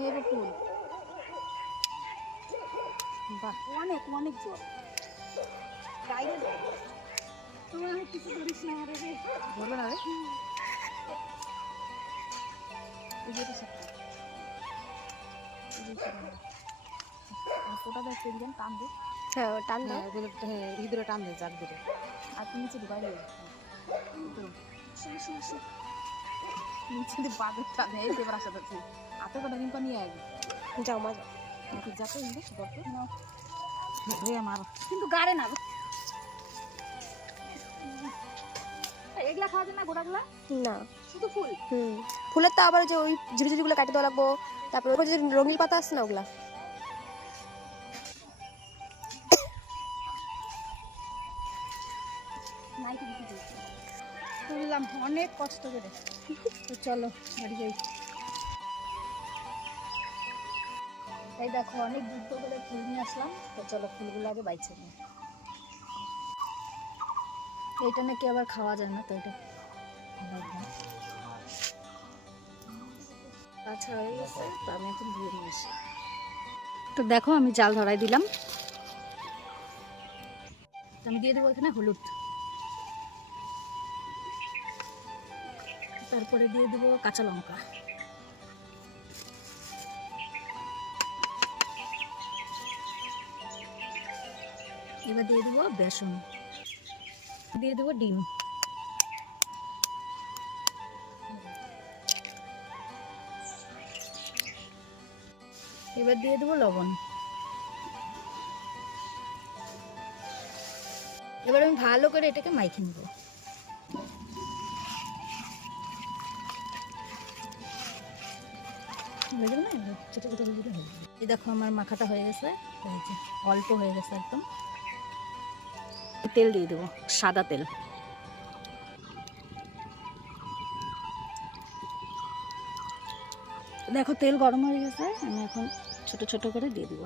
নেব ফুল। বাহ, অনেক অনেক জল। বাইরে তোমার কিছু ধরিস না রে, ধরবে না রে। এই যে ফোটা দেখ দিন টান দে। হ্যাঁ টান দাও। হ্যাঁ ভিতরে টান দে, চার ধরে। আর তুমি নিচে ঢুকাই নেবে। নিচে দিয়ে বাঁধে টানে, এই দেবার আশা করছি। হাতে কটা রিম্পা নিয়ে আসবে। যাও মা যাও। যাতে ইংলিশ গল্প ধরে আমার কিন্তু গাড়ে না। এগুলা খাওয়া যায় না গোটাগুলা? না শুধু ফুল। ফুলের তো আবার যে ওই ঝুড়ি ঝুড়িগুলো কাটে দেওয়া লাগবো, তারপরে ওই যে রঙিন পাতা আছে না ওগুলা। তুললাম অনেক কষ্ট করে। তো চলো বাড়ি যাই। এই দেখো অনেক দূর করে ফুল নিয়ে আসলাম। তো চলো ফুলগুলো আগে বাইছে নিই। এইটা নাকি আবার খাওয়া যায় না, তো এটা আচ্ছা হয়ে গেছে। তো আমি এখন ধুয়ে নিয়ে আসি। তো দেখো আমি জাল ধরাই দিলাম। আমি দিয়ে দেবো এখানে হলুদ, তারপরে দিয়ে দেবো কাঁচা লঙ্কা, এবার দিয়ে দেবো বেসন, দিয়ে দেবো ডিম, এবার দিয়ে দেবো লবণ। এবার আমি ভালো করে এটাকে মাইখে নেবো। এই দেখো আমার মাখাটা হয়ে গেছে, অল্প হয়ে গেছে একদম। তেল দিয়ে দেবো, সাদা তেল। দেখো তেল গরম হয়ে গেছে, আমি এখন ছোট ছোট করে দিয়ে দিব।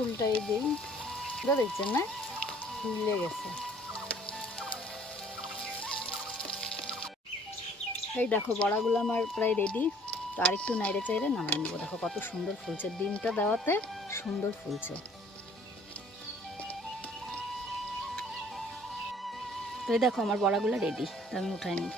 উল্টাই দিই, দেখছেন না ফুলে গেছে। এই দেখো বড়াগুলো আমার প্রায় রেডি। তো আরেকটু নাইড়ে চাইড়ে নামাই নেবো। দেখো কত সুন্দর ফুলছে, ডিমটা দেওয়াতে সুন্দর ফুলছে। তো এই দেখো আমার বড়াগুলো রেডি, তো আমি উঠাই নিই।